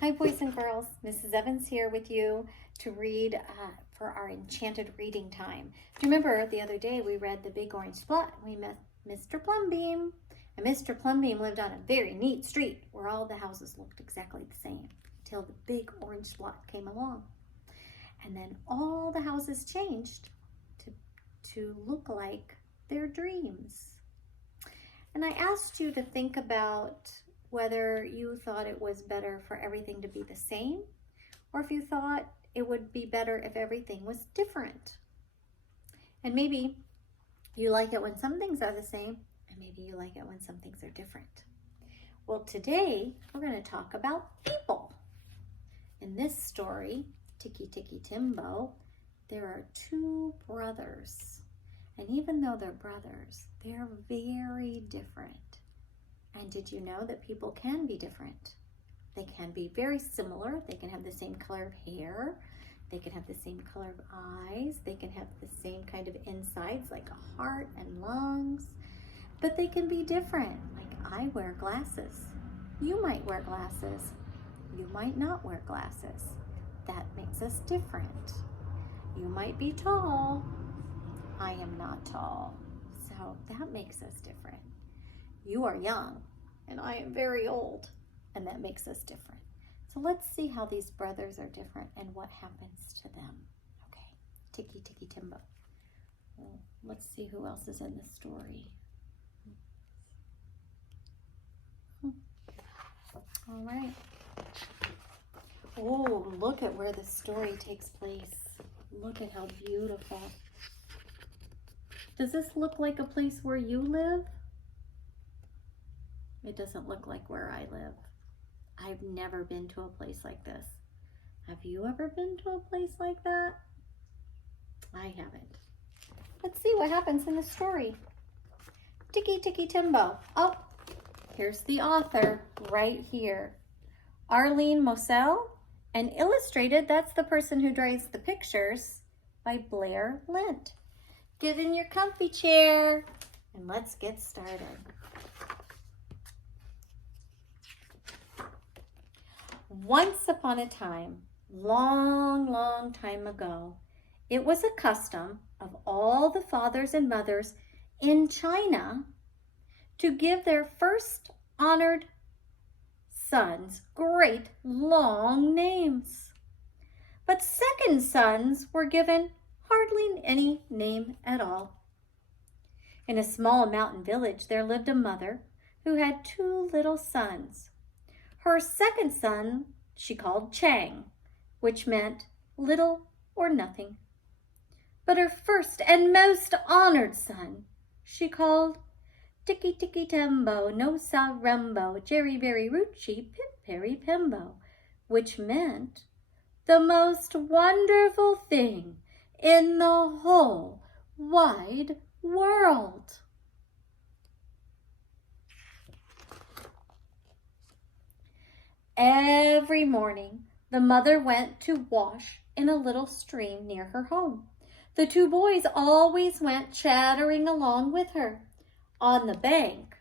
Hi, boys and girls. Mrs. Evans here with you to read for our enchanted reading time. Do you remember the other day we read The Big Orange Spot? We met Mr. Plumbeam. And Mr. Plumbeam lived on a very neat street where all the houses looked exactly the same until the big orange spot came along. And then all the houses changed to look like their dreams. And I asked you to think about whether you thought it was better for everything to be the same, or if you thought it would be better if everything was different. And maybe you like it when some things are the same, and maybe you like it when some things are different. Well, today we're going to talk about people. In this story, Tiki, Tembo, there are two brothers. And even though they're brothers, they're very different. And did you know that people can be different? They can be very similar. They can have the same color of hair. They can have the same color of eyes. They can have the same kind of insides like a heart and lungs. But they can be different. Like I wear glasses. You might wear glasses. You might not wear glasses. That makes us different. You might be tall. I am not tall. So that makes us different. You are young, and I am very old, and that makes us different. So let's see how these brothers are different and what happens to them. Okay, Tiki, Tembo. Well, let's see who else is in the story. All right. Oh, look at where the story takes place. Look at how beautiful. Does this look like a place where you live? It doesn't look like where I live. I've never been to a place like this. Have you ever been to a place like that? I haven't. Let's see what happens in the story. Tiki, Tembo. Oh, here's the author right here. Arlene Moselle, and illustrated, that's the person who draws the pictures, by Blair Lent. Get in your comfy chair and let's get started. Once upon a time, long time ago, it was a custom of all the fathers and mothers in China to give their first honored sons great long names. But second sons were given hardly any name at all. In a small mountain village, there lived a mother who had two little sons. Her second son she called Chang, which meant little or nothing. But her first and most honored son she called Tiki, Tembo, no sa rumbo, jerry berry ruchi, pip perry pembo, which meant the most wonderful thing in the whole wide world. Every morning, the mother went to wash in a little stream near her home. The two boys always went chattering along with her. On the bank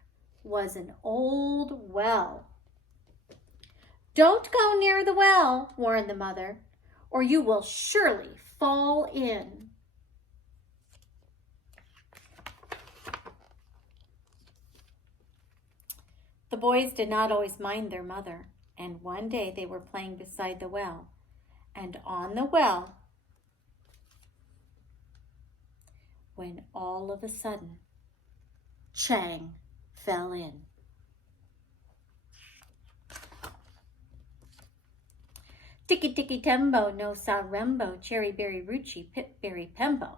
was an old well. "Don't go near the well," warned the mother, "or you will surely fall in." The boys did not always mind their mother. And one day they were playing beside the well, and on the well, when all of a sudden, Chang fell in. Tiki, Tembo, no sa rembo, cherry berry ruchi, pip berry pembo,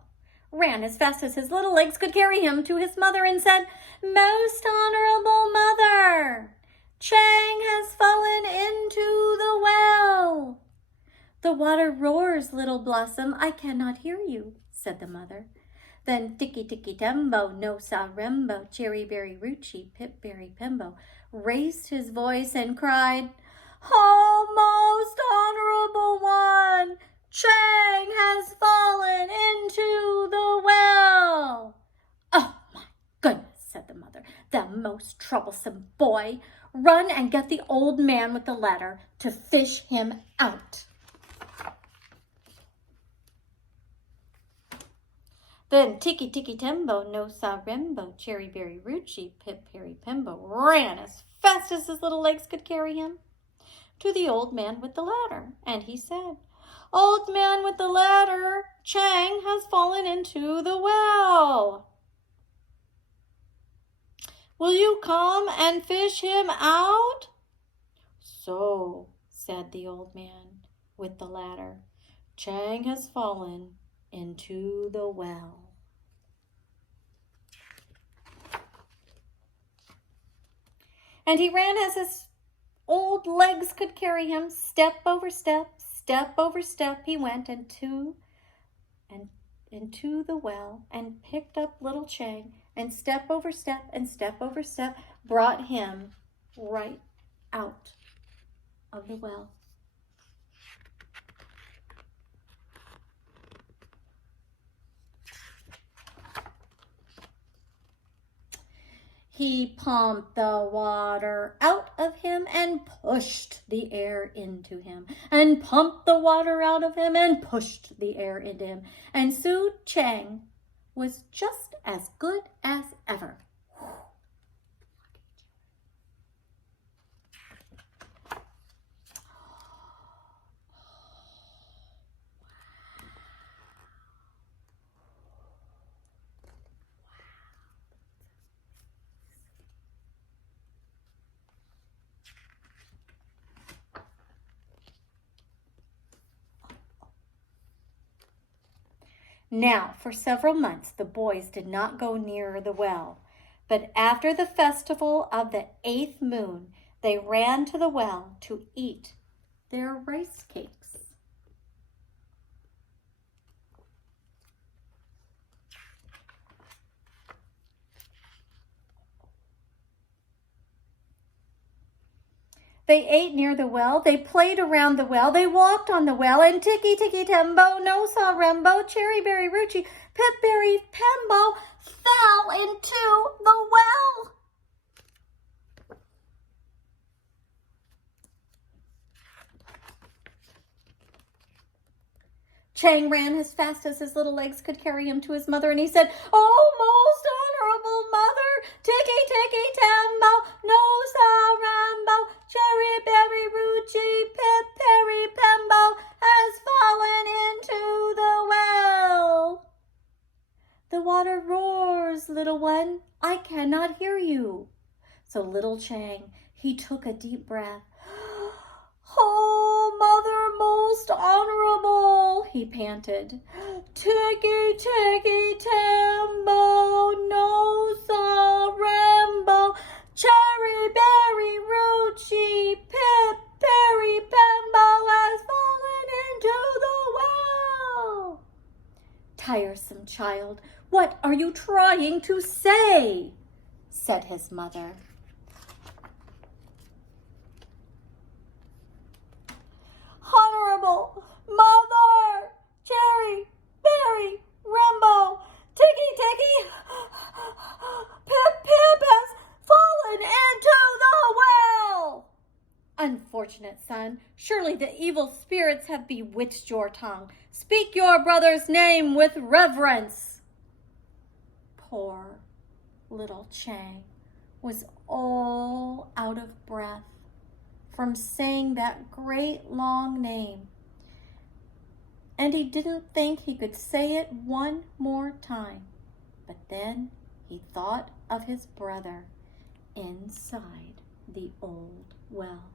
ran as fast as his little legs could carry him to his mother and said, "Most honorable mother, Chang has fallen into the well." "The water roars, little blossom. I cannot hear you," said the mother. Then Tiki, Tembo, no sa rembo, cherry berry ruchi, pip berry pembo, raised his voice and cried, "Oh, most honorable one, Chang has fallen into the well." "Oh, my goodness," said the mother, "the most troublesome boy. Run and get the old man with the ladder to fish him out." Then Tiki, Tiki, Tembo, no sa rembo, cherry berry rucci, pip perry pembo ran as fast as his little legs could carry him to the old man with the ladder, and he said, "Old man with the ladder, Chang has fallen into the well. Will you come and fish him out?" "So," said the old man with the ladder, "Chang has fallen into the well." And he ran as his old legs could carry him, step over step he went into the well and picked up little Chang, and step over step brought him right out of the well. He pumped the water out of him and pushed the air into him, and pumped the water out of him and pushed the air into him. And Su Chang was just as good as ever. Now, for several months, the boys did not go near the well. But after the festival of the 8th moon, they ran to the well to eat their rice cakes. They ate near the well, they played around the well, they walked on the well, and Tiki, Tiki, Tembo, no sa rembo, cherry berry rucci, pip berry pembo fell into the well. Chang ran as fast as his little legs could carry him to his mother, and he said, "Oh, most honorable mother, Tiki, Tiki, Tembo, no sa rembo, cherry berry rucci, pip perry pembo has fallen into the well." "The water roars, little one. I cannot hear you." So little Chang, he took a deep breath. "Oh, mother most honorable," he panted. "Tiki, Tiki, Tembo, no sa rembo, cherry berry rucci, pip perry pembo has fallen into the well." "Tiresome child, what are you trying to say?" said his mother. "Honorable mother, cherry berry rembo, Tiki, Tiki, pip pip has fallen into the well." "Unfortunate son, surely the evil spirits have bewitched your tongue. Speak your brother's name with reverence." Poor little Chang was all out of breath from saying that great long name, and he didn't think he could say it one more time. But then he thought of his brother inside the old well.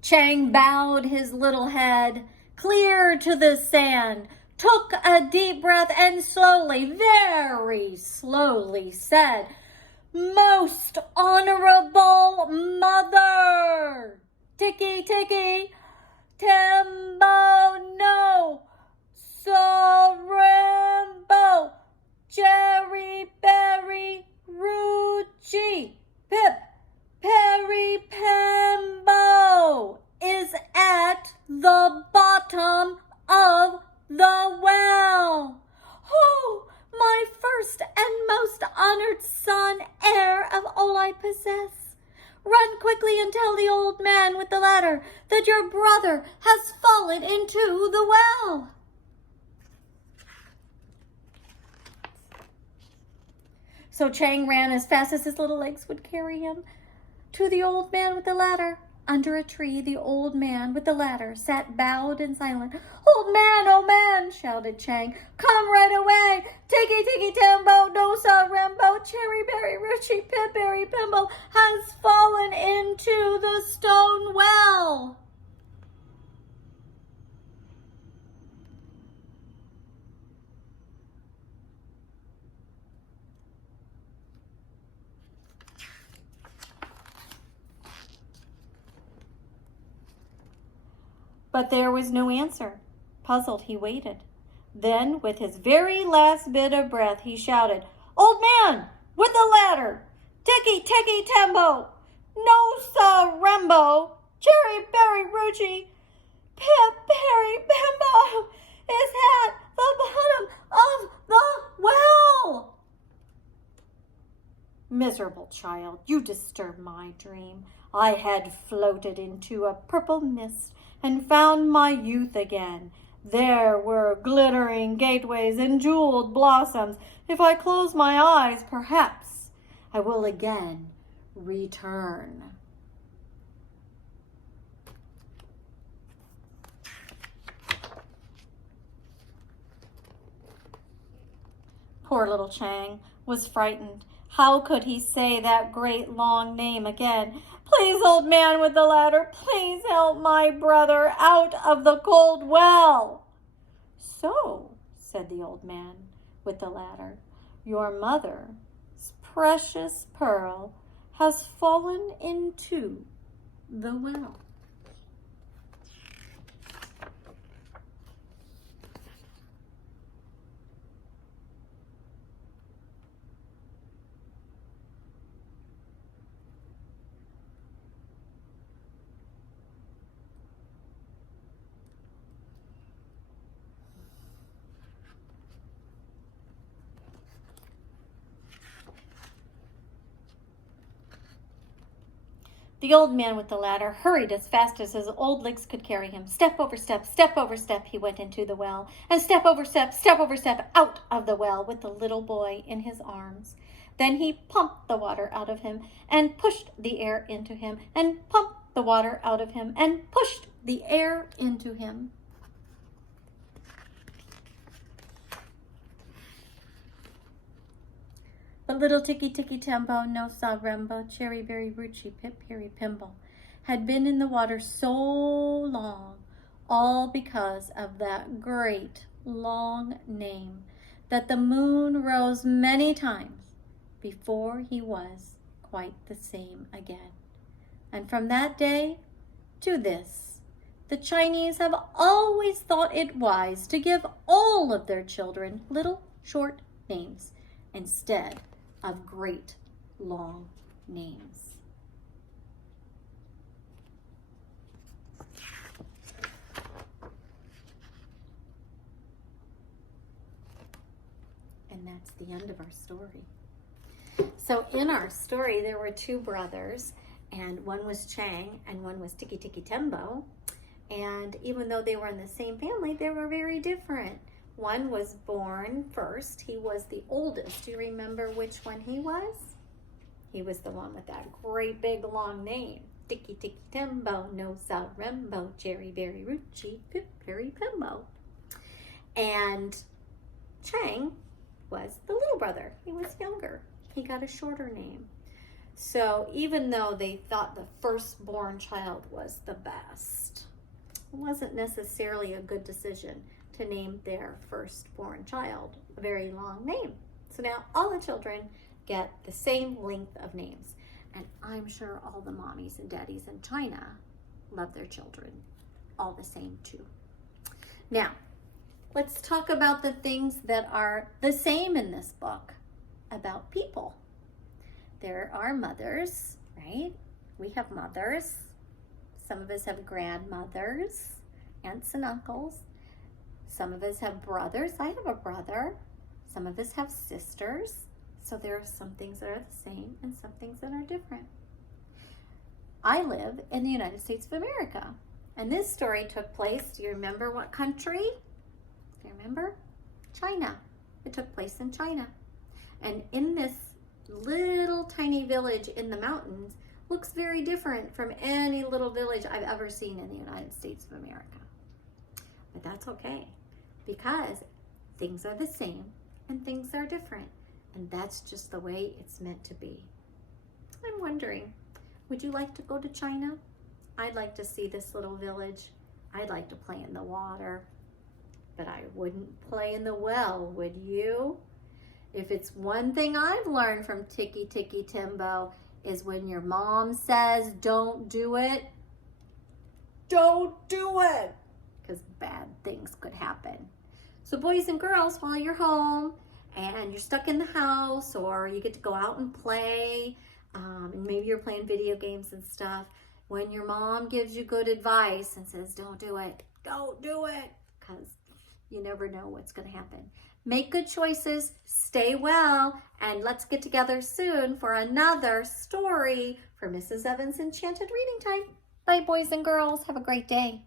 Chang bowed his little head clear to the sand, took a deep breath, and slowly, very slowly said, "Most honorable mother, Tiki, Tiki, Tembo, no sa rembo, cherry berry rucci, pip perry pembo is at the bottom of the well." "Oh, my first possess. Run quickly and tell the old man with the ladder that your brother has fallen into the well. So Chang ran as fast as his little legs would carry him to the old man with the ladder. Under a tree, the old man with the ladder sat bowed and silent. Oh man, shouted Chang. Come right away. Tiki, Tiki, Tembo, Nosa, Rembo, Cherry Berry, Richie, Pip Berry, Pimbo has fallen into the stone well. But there was no answer. Puzzled, he waited. Then, with his very last bit of breath, he shouted, Old man, with the ladder! Tiki, Tiki, Tembo! No, sa, Rembo! Cherry, Berry, Ruchi! Pip, Berry, Bimbo is at the bottom of the well! Miserable child, you disturbed my dream. I had floated into a purple mist and found my youth again. There were glittering gateways and jeweled blossoms. If I close my eyes, perhaps I will again return. Poor little Chang was frightened. How could he say that great long name again? Please, old man with the ladder, please help my brother out of the cold well. So, said the old man with the ladder, your mother's precious pearl has fallen into the well. The old man with the ladder hurried as fast as his old legs could carry him. Step over step, he went into the well, and step over step out of the well with the little boy in his arms. Then he pumped the water out of him and pushed the air into him, and pumped the water out of him and pushed the air into him. But little Tiki, Tiki, Tembo, Nosa, Rembo, Cherry Berry, Ruchi, Pip Berry, Pimble had been in the water so long, all because of that great long name, that the moon rose many times before he was quite the same again. And from that day to this, the Chinese have always thought it wise to give all of their children little short names instead of great long names. And that's the end of our story. So in our story, there were two brothers, and one was Chang and one was Tiki Tiki Tembo. And even though they were in the same family, they were very different. One was born first. He was the oldest. Do you remember which one he was? He was the one with that great big long name. Tiki Tiki Tembo, Nosa Rembo, Cherry Berry Ruchi, Pip Berry Pimbo. And Chang was the little brother. He was younger. He got a shorter name. So even though they thought the firstborn child was the best, it wasn't necessarily a good decision to name their firstborn child a very long name. So now all the children get the same length of names. And I'm sure all the mommies and daddies in China love their children all the same too. Now, let's talk about the things that are the same in this book about people. There are mothers, right? We have mothers. Some of us have grandmothers, aunts and uncles. Some of us have brothers. I have a brother. Some of us have sisters. So there are some things that are the same and some things that are different. I live in the United States of America. And this story took place, do you remember what country? Do you remember? China. It took place in China. And in this little tiny village in the mountains, looks very different from any little village I've ever seen in the United States of America. But that's okay, because things are the same and things are different. And that's just the way it's meant to be. I'm wondering, would you like to go to China? I'd like to see this little village. I'd like to play in the water, but I wouldn't play in the well, would you? If it's one thing I've learned from Tiki, Tembo, is when your mom says don't do it, don't do it, because bad things could happen. So boys and girls, while you're home and you're stuck in the house, or you get to go out and play, and maybe you're playing video games and stuff, when your mom gives you good advice and says don't do it, because you never know what's going to happen. Make good choices, stay well, and let's get together soon for another story for Mrs. Evans Enchanted Reading Time. Bye, boys and girls. Have a great day.